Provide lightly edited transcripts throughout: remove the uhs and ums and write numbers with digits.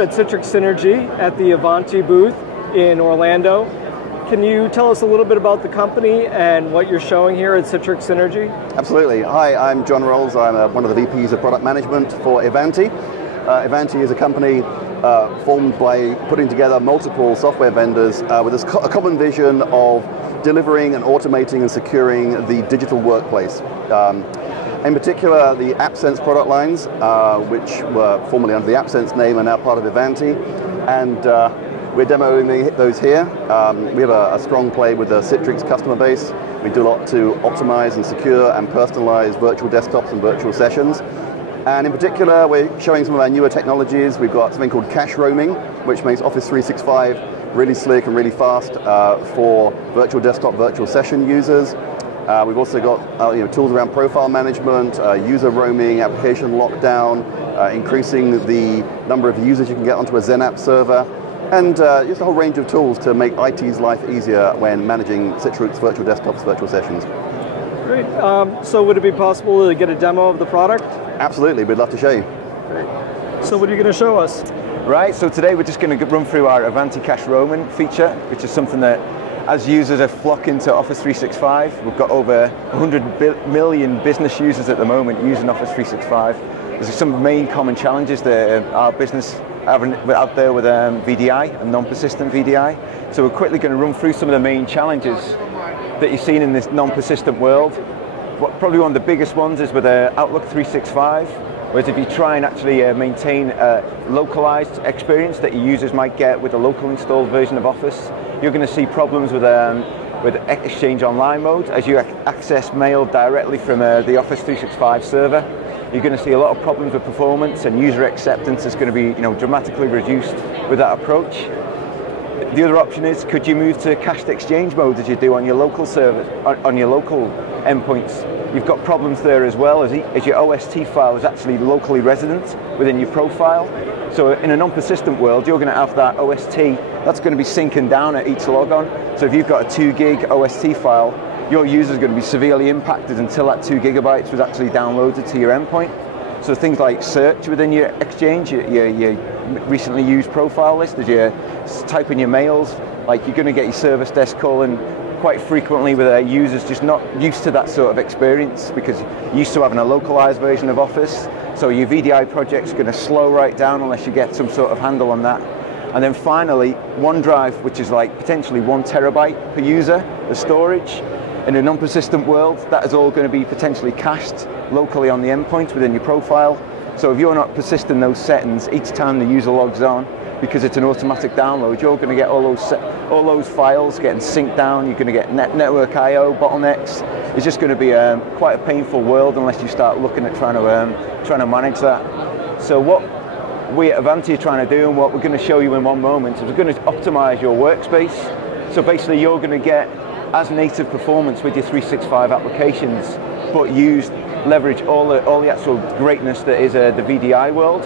here at Citrix Synergy at the Ivanti booth in Orlando. Can you tell us a little bit about the company and what you're showing here at Citrix Synergy? Absolutely. Hi, I'm Jon Rolls. I'm one of the VPs of product management for Ivanti. Ivanti is a company formed by putting together multiple software vendors with a common vision of delivering and automating and securing the digital workplace. In particular, the AppSense product lines, which were formerly under the AppSense name, are now part of Ivanti, and we're demoing those here. We have a strong play with the Citrix customer base. We do a lot to optimize and secure and personalize virtual desktops and virtual sessions. And in particular, we're showing some of our newer technologies. We've got something called cache roaming, which makes Office 365 really slick and really fast for virtual desktop, virtual session users. We've also got tools around profile management, user roaming, application lockdown, increasing the number of users you can get onto a XenApp server, and just a whole range of tools to make IT's life easier when managing Citrix virtual desktops, virtual sessions. Great. So would it be possible to get a demo of the product? Absolutely, we'd love to show you. Great. So what are you going to show us? Right, so today we're just going to run through our Ivanti cache roaming feature, which is something that as users are flocking to Office 365, we've got over 100 million business users at the moment using Office 365. There's some main common challenges that our business have out there with VDI and non-persistent VDI. So we're quickly going to run through some of the main challenges that you've seen in this non-persistent world. Probably one of the biggest ones is with Outlook 365, whereas if you try and actually maintain a localized experience that your users might get with a local installed version of Office, you're going to see problems with Exchange Online mode as you access mail directly from the Office 365 server. You're going to see a lot of problems with performance, and user acceptance is going to be dramatically reduced with that approach. The other option is, could you move to cached exchange mode as you do on your local server, on your local endpoints? You've got problems there as well, as your OST file is actually locally resident within your profile. So in a non-persistent world, you're going to have that OST that's going to be syncing down at each logon. So if you've got a 2 gig OST file, your user is going to be severely impacted until that 2 gigabytes was actually downloaded to your endpoint. So things like search within your Exchange, your recently used profile list, as you type in your mails, like you're going to get your service desk calling quite frequently with users just not used to that sort of experience because you're used to having a localized version of Office. So your VDI project's going to slow right down unless you get some sort of handle on that. And then finally, OneDrive, which is like potentially 1 terabyte per user of storage. In a non-persistent world, that is all going to be potentially cached locally on the endpoint within your profile. So if you're not persisting those settings each time the user logs on, because it's an automatic download, you're going to get all those files getting synced down. You're going to get network I/O bottlenecks. It's just going to be quite a painful world unless you start looking at trying to manage that. So what we at Ivanti are trying to do, and what we're going to show you in one moment, is we're going to optimize your workspace. So basically, you're going to get as native performance with your 365 applications, but leverage all the actual greatness that is the VDI world.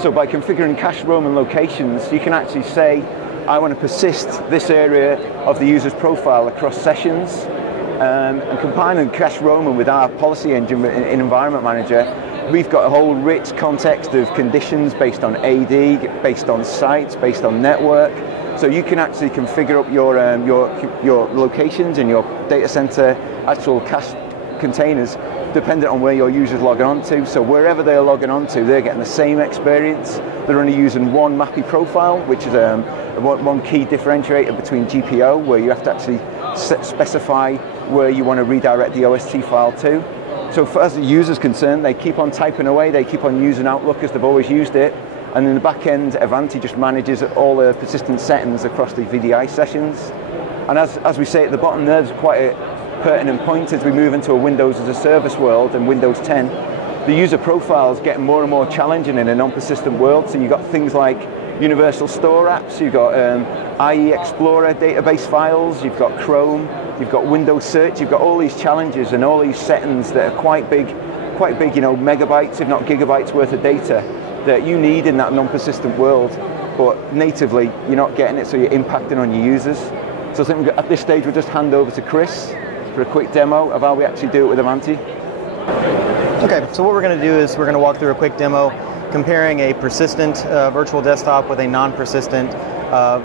So by configuring cache roaming locations, you can actually say, I want to persist this area of the user's profile across sessions, and combining cache roaming with our policy engine in Environment Manager, we've got a whole rich context of conditions based on AD, based on sites, based on network. So you can actually configure up your locations and your data center actual cache containers dependent on where your users logging onto. So wherever they're logging onto, they're getting the same experience. They're only using one MAPI profile, which is one key differentiator between GPO, where you have to actually specify where you want to redirect the OST file to. So as the user's concerned, they keep on typing away, they keep on using Outlook as they've always used it. And in the back end, Ivanti just manages all the persistent settings across the VDI sessions. And as we say at the bottom there's quite a pertinent point as we move into a Windows as a service world and Windows 10. The user profile is getting more and more challenging in a non-persistent world. So you've got things like universal store apps, you've got IE Explorer database files, you've got Chrome, you've got Windows Search, you've got all these challenges and all these settings that are quite big, megabytes, if not gigabytes worth of data that you need in that non-persistent world, but natively you're not getting it, so you're impacting on your users. So I think at this stage we'll just hand over to Chris for a quick demo of how we actually do it with Ivanti. Okay, so what we're going to do is we're going to walk through a quick demo comparing a persistent virtual desktop with a non-persistent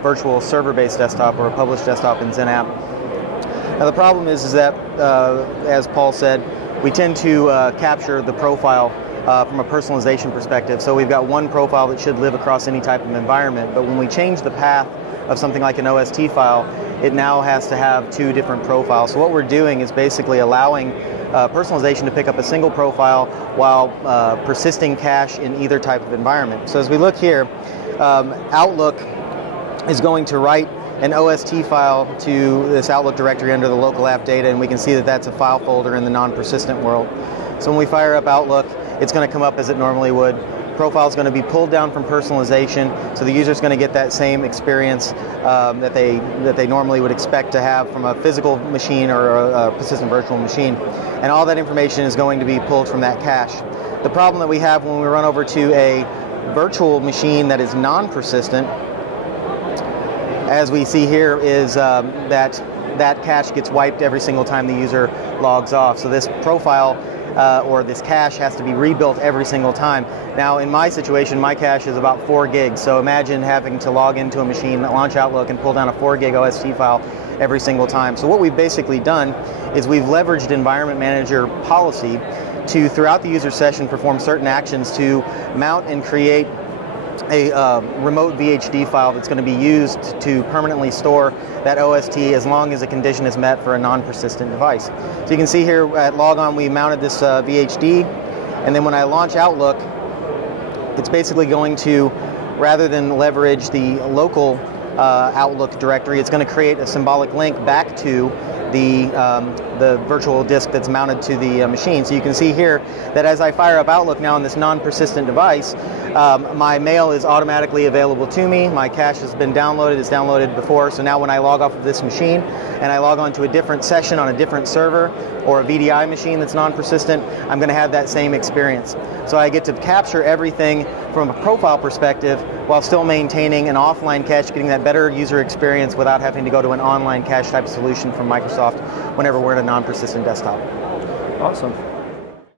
virtual server-based desktop or a published desktop in XenApp. Now the problem is that, as Paul said, we tend to capture the profile from a personalization perspective. So we've got one profile that should live across any type of environment, but when we change the path of something like an OST file, it now has to have two different profiles. So what we're doing is basically allowing personalization to pick up a single profile while persisting cache in either type of environment. So as we look here, Outlook is going to write an OST file to this Outlook directory under the local app data, and we can see that that's a file folder in the non-persistent world. So when we fire up Outlook, it's going to come up as it normally would. Profile is going to be pulled down from personalization, so the user is going to get that same experience that they normally would expect to have from a physical machine or a persistent virtual machine. And all that information is going to be pulled from that cache. The problem that we have when we run over to a virtual machine that is non-persistent, as we see here, is that cache gets wiped every single time the user logs off. So this profile or this cache has to be rebuilt every single time. Now in my situation, my cache is about 4 gigs, so imagine having to log into a machine, launch Outlook, and pull down a 4 gig OST file every single time. So what we've basically done is we've leveraged Environment Manager policy to, throughout the user session, perform certain actions to mount and create a remote VHD file that's going to be used to permanently store that OST as long as a condition is met for a non-persistent device. So you can see here at logon we mounted this VHD, and then when I launch Outlook, it's basically going to, rather than leverage the local Outlook directory, it's going to create a symbolic link back to the virtual disk that's mounted to the machine. So you can see here that as I fire up Outlook now on this non-persistent device, my mail is automatically available to me. My cache has been downloaded, it's downloaded before, so now when I log off of this machine and I log on to a different session on a different server or a VDI machine that's non-persistent, I'm going to have that same experience. So I get to capture everything from a profile perspective while still maintaining an offline cache, getting that better user experience without having to go to an online cache type solution from Microsoft whenever we're in a non-persistent desktop. Awesome.